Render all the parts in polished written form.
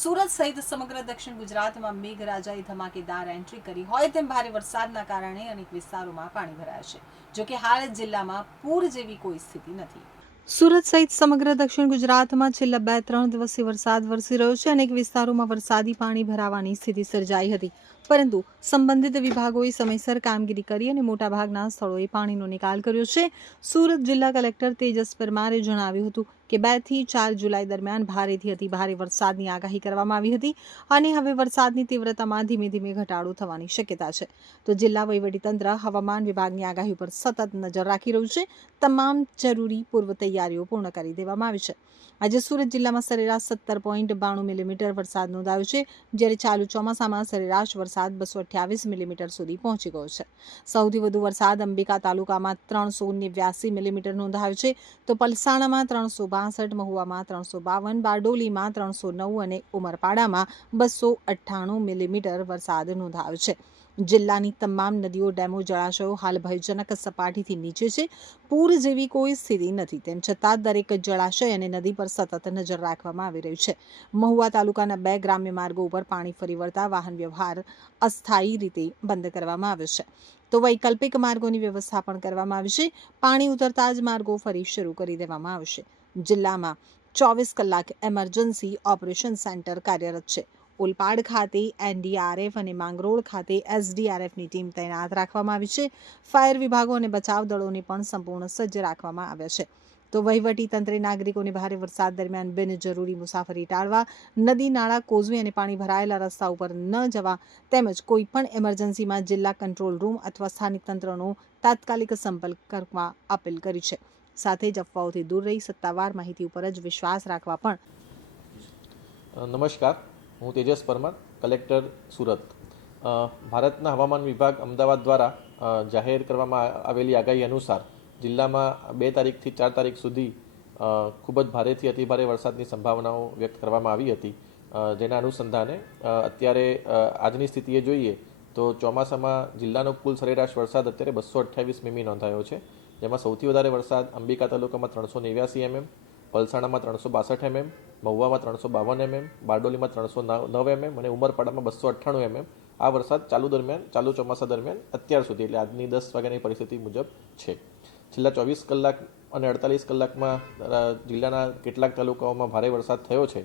સુરત સહિત સમગ્ર દક્ષિણ ગુજરાતમાં મેઘરાજાએ ધમાકેદાર એન્ટ્રી કરી હોય તેમ ભારે વરસાદના કારણે અનેક વિસ્તારોમાં પાણી ભરાયા છે. જોકે હાલ જિલ્લામાં પૂર જેવી કોઈ સ્થિતિ નથી. સુરત સહિત સમગ્ર દક્ષિણ ગુજરાતમાં છેલ્લા 2-3 દિવસથી વરસાદ વરસી રહ્યો છે. અનેક વિસ્તારોમાં વરસાદી પાણી ભરાવાની સ્થિતિ સર્જાઈ હતી, પરંતુ સંબંધિત વિભાગોએ સમયસર કામગીરી કરી અને મોટાભાગના સ્થળોએ પાણીનો નિકાલ કર્યો છે. સુરત જિલ્લા કલેક્ટર તેજસ પરમારે જણાવ્યું હતું કે 2 થી 4 જુલાઈ દરમિયાન ભારેથી અતિભારે વરસાદની આગાહી કરવામાં આવી હતી અને હવે વરસાદની તીવ્રતામાં ધીમે ધીમે ઘટાડો થવાની શક્યતા છે. તો જિલ્લા વહીવટીતંત્ર હવામાન વિભાગની આગાહી પર સતત નજર રાખી રહ્યું છે. તમામ જરૂરી પૂર્વ તૈયારીઓ પૂર્ણ કરી દેવામાં આવી છે. આજે સુરત જિલ્લામાં સરેરાશ 17.92 મિલીમીટર વરસાદ નોંધાયો છે, જ્યારે ચાલુ ચોમાસામાં સરેરાશ વરસાદ 228 મિલીમીટર સુધી પહોંચી ગયો છે. સૌથી વધુ વરસાદ અંબિકા તાલુકામાં 389 મિલીમીટર નોંધાયો છે, તો પલસાણામાં 362, મહુવામાં 352, બારડોલીમાં 309 અને ઉમરપાડામાં 298 મિલીમીટર વરસાદ નોંધાયો છે. જિલ્લાની તમામ નદીઓ, ડેમો, જળાશયો હાલ ભયજનક સપાટીથી નીચે છે. પૂર જેવી કોઈ સ્થિતિ નથી. તેમ છતાં દરેક જળાશય અને નદી પર સતત નજર રાખવામાં આવી રહી છે. મહુવા તાલુકાના 2 ગ્રામ્ય માર્ગો ઉપર પાણી ફરી વળતા વાહન વ્યવહાર અસ્થાયી રીતે બંધ કરવામાં આવ્યો છે, તો વૈકલ્પિક માર્ગોની વ્યવસ્થા પણ કરવામાં આવી છે. પાણી ઉતરતા જ માર્ગો ફરી શરૂ કરી દેવામાં આવશે. જિલ્લામાં 24 કલાક એમરજન્સી ઓપરેશન સેન્ટર કાર્યરત છે. ઓલપાડ ખાતે એનડીઆરએફ અને માંગરોળ ખાતે એસડીઆરએફની ટીમ તૈનાત રાખવામાં આવી છે. ફાયર વિભાગો અને બચાવ દળોને પણ સંપૂર્ણ સજ્જ રાખવામાં આવ્યા છે. તો વહીવટી તંત્રે નાગરિકોને ભારે વરસાદ દરમિયાન બિનજરૂરી મુસાફરી ટાળવા, નદી, નાળા, કોઝવે અને પાણી ભરાયેલા રસ્તા ઉપર ન જવા તેમજ કોઈપણ એમરજન્સીમાં જિલ્લા કંટ્રોલ રૂમ અથવા સ્થાનિક તંત્રનો તાત્કાલિક સંપર્ક કરવા અપીલ કરી છે. સાથે જ અફવાઓથી દૂર રહી સત્તાવાર માહિતી ઉપર જ વિશ્વાસ રાખવા પણ. નમસ્કાર, હું તેજસ પરમાર, કલેક્ટર સુરત. ભારતના હવામાન વિભાગ અમદાવાદ દ્વારા જાહેર કરવામાં આવેલી આગાહી અનુસાર જિલ્લામાં 2 તારીખથી 4 તારીખ સુધી ખૂબ જ ભારેથી અતિભારે વરસાદની સંભાવનાઓ વ્યક્ત કરવામાં આવી હતી. જેના અનુસંધાને અત્યારે આજની સ્થિતિએ જોઈએ તો ચોમાસામાં જિલ્લાનો કુલ સરેરાશ વરસાદ અત્યારે 228 મીમી નોંધાયો છે, જેમાં સૌથી વધારે વરસાદ અંબિકા તાલુકામાં 389 mm, પલસાણામાં 362 mm, મહુવામાં 352 mm, બારડોલીમાં 309 mm અને ઉમરપાડામાં 298 mm આ વરસાદ ચાલુ ચોમાસા દરમિયાન અત્યાર સુધી એટલે આજની 10 વાગ્યાની પરિસ્થિતિ મુજબ છે. છેલ્લા 24 કલાક અને 48 કલાકમાં જિલ્લાના કેટલાક તાલુકાઓમાં ભારે વરસાદ થયો છે.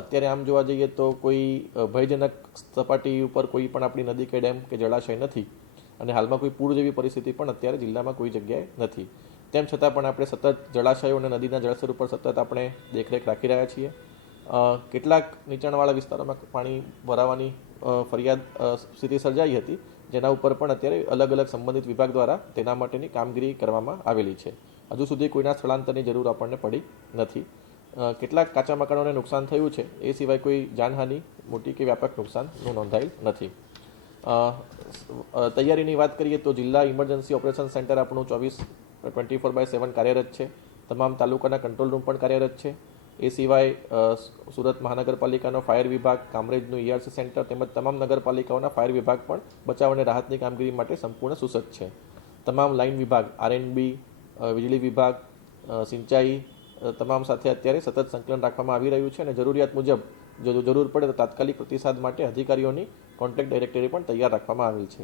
અત્યારે આમ જોવા જઈએ તો કોઈ ભયજનક સપાટી ઉપર કોઈ પણ આપણી નદી કે ડેમ કે જળાશય નથી અને હાલમાં કોઈ પૂર જેવી પરિસ્થિતિ પણ અત્યારે જિલ્લામાં કોઈ જગ્યાએ નથી. તેમ છતાં પણ આપણે સતત જળાશયો અને નદીના જળસ્તર ઉપર સતત આપણે દેખરેખ રાખી રહ્યા છીએ. કેટલાક નીચાણવાળા વિસ્તારોમાં પાણી ભરાવાની ફરિયાદ સ્થિતિ સર્જાઈ હતી, જેના ઉપર પણ અત્યારે અલગ અલગ સંબંધિત વિભાગ દ્વારા તેના માટેની કામગીરી કરવામાં આવેલી છે. હજુ સુધી કોઈના સ્થળાંતરની જરૂર આપણને પડી નથી. કેટલાક કાચા મકાનોને નુકસાન થયું છે, એ સિવાય કોઈ જાનહાનિ મોટી કે વ્યાપક નુકસાનનું નોંધાયેલ નથી. તૈયારીની વાત કરીએ તો જિલ્લા ઇમરજન્સી ઓપરેશન સેન્ટર આપણું 24/7 કાર્યરત છે. તમામ તાલુકાના કંટ્રોલ રૂમ પણ કાર્યરત છે. એ સિવાય સુરત મહાનગરપાલિકાનો ફાયર વિભાગ, કામરેજનું ERC સેન્ટર તેમજ તમામ નગરપાલિકાઓના ફાયર વિભાગ પણ બચાવ અને રાહતની કામગીરી માટે સંપૂર્ણ સુસજ્જ છે. તમામ લાઇન વિભાગ, RNB, વીજળી વિભાગ, સિંચાઈ તમામ સાથે અત્યારે સતત સંકલન રાખવામાં આવી રહ્યું છે અને જરૂરિયાત મુજબ જો જરૂર પડે તો તાત્કાલિક પ્રતિસાદ માટે અધિકારીઓની કોન્ટેક્ટ ડાયરેક્ટરી પણ તૈયાર રાખવામાં આવેલ છે.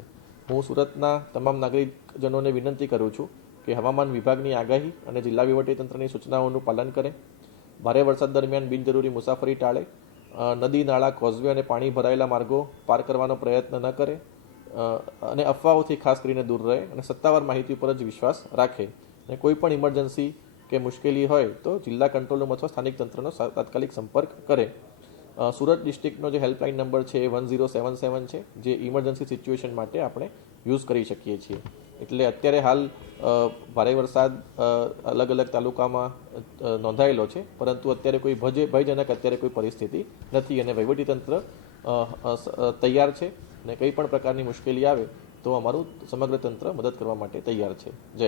હું સુરતના તમામ નાગરિકજનોને વિનંતી કરું છું કે હવામાન વિભાગની આગાહી અને જિલ્લા વહીવટીતંત્રની સૂચનાઓનું પાલન કરે. ભારે વરસાદ દરમિયાન બિનજરૂરી મુસાફરી ટાળે. નદી, નાળા, કોઝવે અને પાણી ભરાયેલા માર્ગો પાર કરવાનો પ્રયત્ન ન કરે અને અફવાઓથી ખાસ કરીને દૂર રહે અને સત્તાવાર માહિતી પર જ વિશ્વાસ રાખે. અને કોઈ પણ ઇમરજન્સી કે મુશ્કેલી હોય તો જિલ્લા કંટ્રોલ રૂમ અથવા સ્થાનિક તંત્રનો તાત્કાલિક સંપર્ક કરે. સુરત ડિસ્ટ્રિક્ટનો જે હેલ્પલાઇન નંબર છે એ 1077 છે, જે ઇમરજન્સી સિચ્યુએશન માટે આપણે યુઝ કરી શકીએ છીએ. એટલે અત્યારે હાલ ભારે વરસાદ અલગ અલગ તાલુકામાં નોંધાયેલો છે, પરંતુ અત્યારે કોઈ ભયજનક અત્યારે કોઈ પરિસ્થિતિ નથી અને વહીવટીતંત્ર તૈયાર છે અને કંઈ પણ પ્રકારની મુશ્કેલી આવે તો અમારું સમગ્ર તંત્ર મદદ કરવા માટે તૈયાર છે. જય